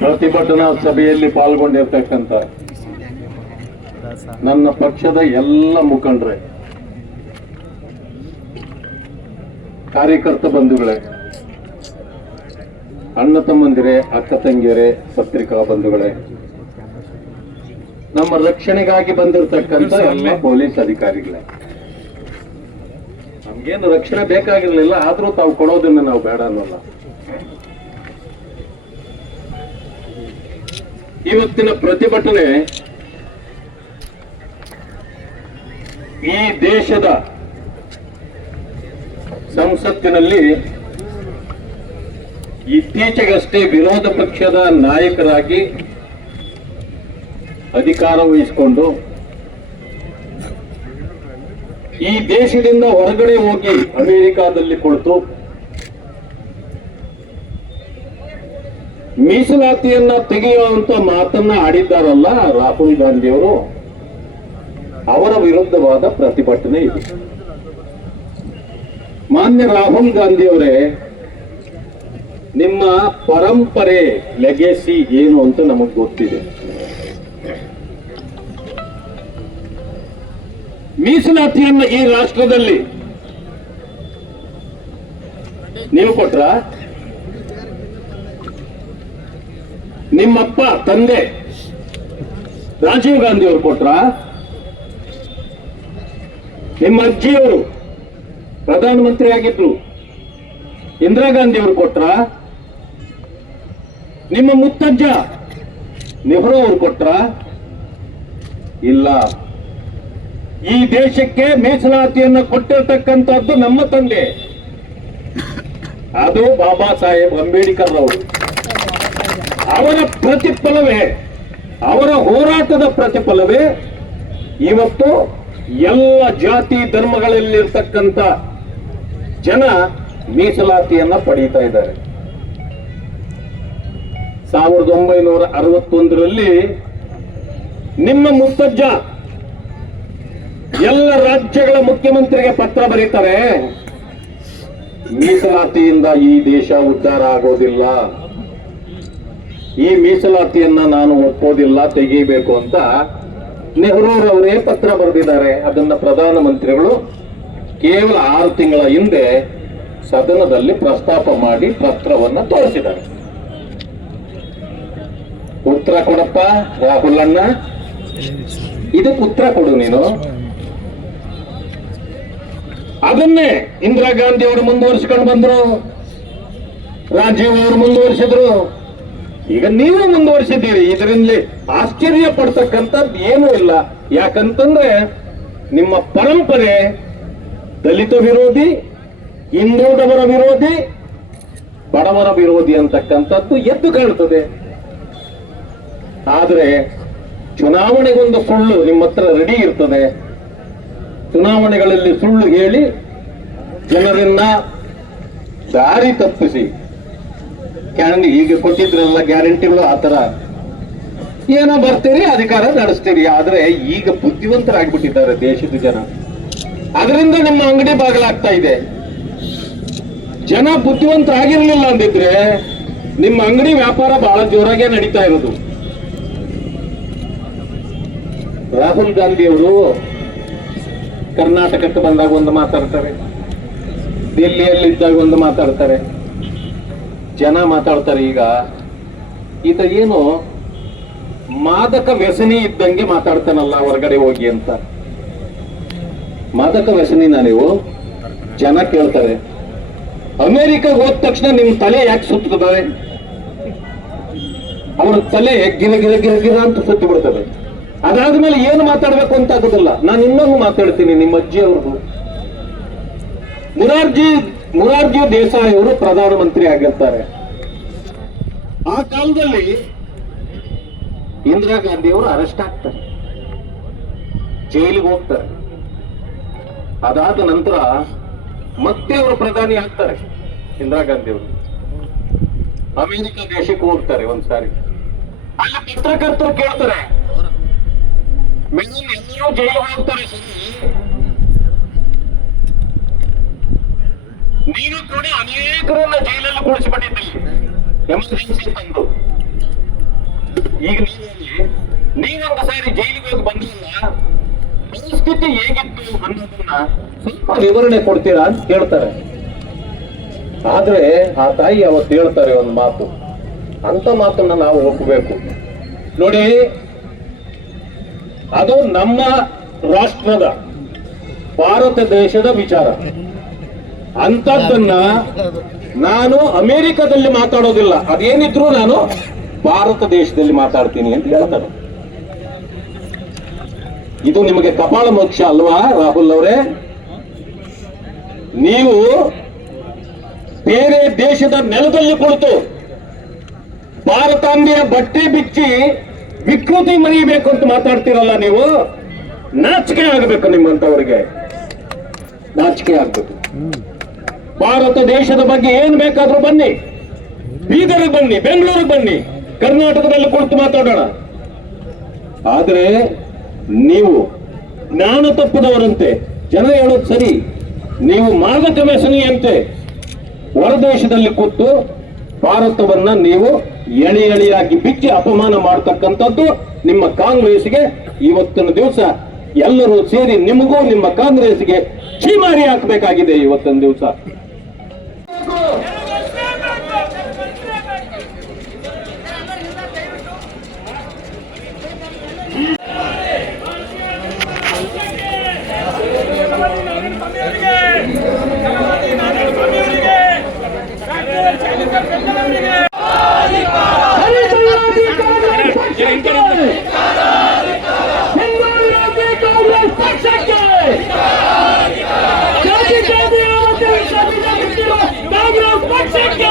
ಪ್ರತಿಭಟನಾ ಸಭೆಯಲ್ಲಿ ಪಾಲ್ಗೊಂಡಿರ್ತಕ್ಕಂಥ ನನ್ನ ಪಕ್ಷದ ಎಲ್ಲ ಮುಖಂಡ್ರೆ ಕಾರ್ಯಕರ್ತ ಬಂಧುಗಳೇ ಅಣ್ಣ ತಮ್ಮಂದಿರೇ ಅಕ್ಕ ತಂಗಿಯರೇ ಪತ್ರಿಕಾ ಬಂಧುಗಳೇ ನಮ್ಮ ರಕ್ಷಣೆಗಾಗಿ ಬಂದಿರತಕ್ಕಂತ ಎಲ್ಲ ಪೊಲೀಸ್ ಅಧಿಕಾರಿಗಳೇ. ನಮ್ಗೇನು ರಕ್ಷಣೆ ಬೇಕಾಗಿರ್ಲಿಲ್ಲ ಆದ್ರೂ ತಾವು ಕೊಡೋದನ್ನ ನಾವು ಬೇಡ ಅನ್ನೋಲ್ಲ. ಇವತ್ತಿನ ಪ್ರತಿಭಟನೆ ಈ ದೇಶದ ಸಂಸತ್ತಿನಲ್ಲಿ ಇತ್ತೀಚೆಗಷ್ಟೇ ವಿರೋಧ ಪಕ್ಷದ ನಾಯಕರಾಗಿ ಅಧಿಕಾರ ವಹಿಸಿಕೊಂಡು ಈ ದೇಶದಿಂದ ಹೊರಗಡೆ ಹೋಗಿ ಅಮೆರಿಕಾದಲ್ಲಿ ಕುಳಿತು ಮೀಸಲಾತಿಯನ್ನ ತೆಗೆಯುವಂತ ಮಾತನ್ನ ಆಡಿದ್ದಾರಲ್ಲ ರಾಹುಲ್ ಗಾಂಧಿಯವರು, ಅವರ ವಿರುದ್ಧವಾದ ಪ್ರತಿಭಟನೆ ಇದೆ. ಮಾನ್ಯ ರಾಹುಲ್ ಗಾಂಧಿಯವರೇ, ನಿಮ್ಮ ಪರಂಪರೆ ಲೆಗೆಸಿ ಏನು ಅಂತ ನಮಗ್ ಗೊತ್ತಿದೆ. ಮೀಸಲಾತಿಯನ್ನ ಈ ರಾಷ್ಟ್ರದಲ್ಲಿ ನೀವು ಕೊಟ್ರ? ನಿಮ್ಮಪ್ಪ ತಂದೆ. ರಾಜೀವ್ ಗಾಂಧಿ ಅವರು ಕೊಟ್ರ? ನಿಮ್ಮ ಅಜ್ಜಿಯವರು ಪ್ರಧಾನಮಂತ್ರಿ ಆಗಿದ್ರು. ಇಂದಿರಾ ಗಾಂಧಿ ಅವರು ಕೊಟ್ರ? ನಿಮ್ಮ ಮುತ್ತಜ್ಜ ನೆಹರು ಅವರು ಕೊಟ್ರ? ಇಲ್ಲ. ಈ ದೇಶಕ್ಕೆ ಮೀಸಲಾತಿಯನ್ನು ಕೊಟ್ಟಿರ್ತಕ್ಕಂಥದ್ದು ನಮ್ಮ ತಂದೆ. ಅದು ಬಾಬಾ ಸಾಹೇಬ್ ಅಂಬೇಡ್ಕರ್ ಅವರು. ಅವರ ಪ್ರತಿಫಲವೇ, ಅವರ ಹೋರಾಟದ ಪ್ರತಿಫಲವೇ, ಇವತ್ತು ಎಲ್ಲ ಜಾತಿ ಧರ್ಮಗಳಲ್ಲಿರ್ತಕ್ಕಂಥ ಜನ ಮೀಸಲಾತಿಯನ್ನ ಪಡೀತಾ ಇದ್ದಾರೆ. ಸಾವಿರದ ಒಂಬೈನೂರ ಅರವತ್ತೊಂದರಲ್ಲಿ ನಿಮ್ಮ ಮುತ್ತಜ್ಜ ಎಲ್ಲ ರಾಜ್ಯಗಳ ಮುಖ್ಯಮಂತ್ರಿಗೆ ಪತ್ರ ಬರೀತಾರೆ, ಮೀಸಲಾತಿಯಿಂದ ಈ ದೇಶ ಉದ್ಧಾರ ಆಗೋದಿಲ್ಲ. ಈ ಮೀಸಲಾತಿಯನ್ನ ನಾನು ಒಪ್ಪೋದಿಲ್ಲ, ತೆಗೀಬೇಕು ಅಂತ ನೆಹರೂರವರೇ ಪತ್ರ ಬರೆದಿದ್ದಾರೆ. ಅದನ್ನ ಪ್ರಧಾನಮಂತ್ರಿಗಳು ಕೇವಲ ಆರು ತಿಂಗಳ ಹಿಂದೆ ಸದನದಲ್ಲಿ ಪ್ರಸ್ತಾಪ ಮಾಡಿ ಪತ್ರವನ್ನ ತೋರಿಸಿದ್ದಾರೆ. ಉತ್ತರ ಕೊಡಪ್ಪ, ರಾಹುಲ್ ಅಣ್ಣ. ಇದಕ್ಕೆ ಉತ್ತರ ಕೊಡು ನೀನು. ಅದನ್ನೇ ಇಂದಿರಾ ಗಾಂಧಿ ಅವರು ಮುಂದುವರಿಸಿಕೊಂಡು ಬಂದ್ರು. ರಾಜೀವ್ ಅವರು ಮುಂದುವರಿಸಿದ್ರು. ಈಗ ನೀವು ಮುಂದುವರಿಸಿದ್ದೀರಿ. ಇದರಲ್ಲಿ ಆಶ್ಚರ್ಯ ಪಡ್ತಕ್ಕಂಥದ್ದು ಏನೂ ಇಲ್ಲ. ಯಾಕಂತಂದ್ರೆ ನಿಮ್ಮ ಪರಂಪರೆ ದಲಿತ ವಿರೋಧಿ, ಹಿಂದೂದವರ ವಿರೋಧಿ, ಬಡವರ ವಿರೋಧಿ ಅಂತಕ್ಕಂಥದ್ದು ಎದ್ದು ಕಾಣುತ್ತದೆ. ಆದರೆ ಚುನಾವಣೆಗೊಂದು ಸುಳ್ಳು ನಿಮ್ಮ ಹತ್ರ ರೆಡಿ ಇರ್ತದೆ. ಚುನಾವಣೆಗಳಲ್ಲಿ ಸುಳ್ಳು ಹೇಳಿ ಜನರನ್ನ ದಾರಿ ತಪ್ಪಿಸಿ. ಕ್ಯಾಂಡಿ ಈಗ ಕೊಟ್ಟಿದ್ರಲ್ಲ ಗ್ಯಾರಂಟಿಗಳು ಆ ಏನೋ ಬರ್ತೀರಿ, ಅಧಿಕಾರ ನಡೆಸ್ತೀರಿ, ಆದ್ರೆ ಈಗ ಬುದ್ಧಿವಂತರಾಗ್ಬಿಟ್ಟಿದ್ದಾರೆ ದೇಶದ ಜನ. ಅದರಿಂದ ನಿಮ್ಮ ಅಂಗಡಿ ಬಾಗಿಲಾಗ್ತಾ ಇದೆ. ಜನ ಬುದ್ಧಿವಂತರಾಗಿರ್ಲಿಲ್ಲ ಅಂದಿದ್ರೆ ನಿಮ್ಮ ಅಂಗಡಿ ವ್ಯಾಪಾರ ಬಹಳ ಜೋರಾಗೇ ನಡೀತಾ ಇರೋದು. ರಾಹುಲ್ ಗಾಂಧಿ ಅವರು ಕರ್ನಾಟಕಕ್ಕೆ ಬಂದಾಗ ಒಂದು ಮಾತಾಡ್ತಾರೆ. ದಿಲ್ಲಿಯಲ್ಲಿ ಇದ್ದಾಗ ಒಂದು ಮಾತಾಡ್ತಾರೆ. ಜನ ಮಾತಾಡ್ತಾರೆ ಈಗ. ಈತ ಏನು ಮಾದಕ ವ್ಯಸನಿ ಇದ್ದಂಗೆ ಮಾತಾಡ್ತಾನಲ್ಲ ಹೊರಗಡೆ ಹೋಗಿ ಅಂತ. ಮಾದಕ ವ್ಯಸನಿನ ನೀವು? ಜನ ಕೇಳ್ತಾರೆ. ಅಮೆರಿಕ ಹೋದ ತಕ್ಷಣ ನಿಮ್ ತಲೆ ಯಾಕೆ ಸುತ್ತದೆ ಅವನ ತಲೆ ಗಿರ ಗಿರ ಗಿರ ಗಿರ ಅಂತ ಸುತ್ತಿ ಬಿಡ್ತದೆ. ಅದಾದ್ಮೇಲೆ ಏನು ಮಾತಾಡ್ಬೇಕು ಅಂತ ಆಗುದಿಲ್ಲ. ನಾನು ಇನ್ನೊಂದು ಮಾತಾಡ್ತೀನಿ ನಿಮ್ಮ ಅಜ್ಜಿ ಅವ್ರದ್ದು ಮುರಾರ್ಜಿ ಮುರಾರ್ಜಿ ದೇಸಾಯಿ ಅವರು ಪ್ರಧಾನಮಂತ್ರಿ ಆಗಿರ್ತಾರೆ. ಆ ಕಾಲದಲ್ಲಿ ಇಂದಿರಾ ಗಾಂಧಿ ಅವರು ಅರೆಸ್ಟ್ ಆಗ್ತಾರೆ. ಜೈಲಿಗೆ ಹೋಗ್ತಾರೆ. ಅದಾದ ನಂತರ ಮತ್ತೆ ಅವರು ಪ್ರಧಾನಿ ಆಗ್ತಾರೆ ಇಂದಿರಾ ಗಾಂಧಿ ಅವರು. ಅಮೆರಿಕ ದೇಶಕ್ಕೆ ಹೋಗ್ತಾರೆ ಒಂದ್ಸಾರಿ. ಅಲ್ಲಿ ಪತ್ರಕರ್ತರು ಕೇಳ್ತಾರೆ ಎಲ್ಲರೂ ಜೈಲಿಗೆ ಹೋಗ್ತಾರೆ ನೀನು ನೋಡಿ ಅನೇಕರನ್ನ ಜೈಲಲ್ಲಿ ಕೂಡಿಸಿಬಿಟ್ಟಿದ್ದಲ್ಲಿ ಎಮರ್ಜೆನ್ಸಿ ತಂದು. ಈಗ ನೀವು ನೀವೊಂದು ಸಾರಿ ಜೈಲಿಗೆ ಹೋಗಿ ಬಂದಿಲ್ಲ ಪರಿಸ್ಥಿತಿ ಹೇಗಿತ್ತು ಅನ್ನೋದನ್ನ ಸ್ವಲ್ಪ ವಿವರಣೆ ಕೊಡ್ತೀರಾ ಅಂತ ಕೇಳ್ತಾರೆ. ಆದ್ರೆ ಆ ತಾಯಿ ಅವತ್ತು ಹೇಳ್ತಾರೆ ಒಂದು ಮಾತು. ಅಂತ ಮಾತನ್ನ ನಾವು ಒಪ್ಪಬೇಕು ನೋಡಿ, ಅದು ನಮ್ಮ ರಾಷ್ಟ್ರದ, ಭಾರತ ದೇಶದ ವಿಚಾರ. ಅಂತದ್ದನ್ನ ನಾನು ಅಮೆರಿಕದಲ್ಲಿ ಮಾತಾಡೋದಿಲ್ಲ. ಅದೇನಿದ್ರು ನಾನು ಭಾರತ ದೇಶದಲ್ಲಿ ಮಾತಾಡ್ತೀನಿ ಅಂತ ಹೇಳ್ತಾರೆ. ಇದು ನಿಮಗೆ ಕಪಾಳ ಮೋಕ್ಷ ಅಲ್ವಾ, ರಾಹುಲ್ ಅವರೇ? ನೀವು ಬೇರೆ ದೇಶದ ನೆಲದಲ್ಲಿ ಕುಳಿತು ಭಾರತಾಂಬೆಯ ಬಟ್ಟೆ ಬಿಚ್ಚಿ ವಿಕೃತಿ ಮರೆಯಬೇಕು ಅಂತ ಮಾತಾಡ್ತೀರಲ್ಲ ನೀವು? ನಾಚಿಕೆ ಆಗಬೇಕು ನಿಮ್ಮಂತವರಿಗೆ ನಾಚಿಕೆ ಆಗ್ಬೇಕು. ಭಾರತ ದೇಶದ ಬಗ್ಗೆ ಏನ್ ಬೇಕಾದ್ರೂ ಬನ್ನಿ. ಬೀದರ್ಗೆ ಬನ್ನಿ, ಬೆಂಗಳೂರಿಗೆ ಬನ್ನಿ. ಕರ್ನಾಟಕದಲ್ಲಿ ಕುಳಿತು ಮಾತಾಡೋಣ. ಆದ್ರೆ ನೀವು ಜ್ಞಾನ ತಪ್ಪದವರಂತೆ, ಜನ ಹೇಳೋದು ಸರಿ. ನೀವು ಮಾದಕ ವ್ಯಸನಿಯಂತೆ ಹೊರದೇಶದಲ್ಲಿ ಕೂತು ಭಾರತವನ್ನ ನೀವು ಎಳೆ ಎಳೆಯಾಗಿ ಬಿಚ್ಚಿ ಅಪಮಾನ ಮಾಡತಕ್ಕಂಥದ್ದು ನಿಮ್ಮ ಕಾಂಗ್ರೆಸ್ಗೆ ಇವತ್ತಿನ ದಿವಸ. ಎಲ್ಲರೂ ಸೇರಿ ನಿಮಗೂ ನಿಮ್ಮ ಕಾಂಗ್ರೆಸ್ಗೆ ಚೀಮಾರಿ ಹಾಕಬೇಕಾಗಿದೆ ಇವತ್ತಿನ ದಿವಸ. chicken!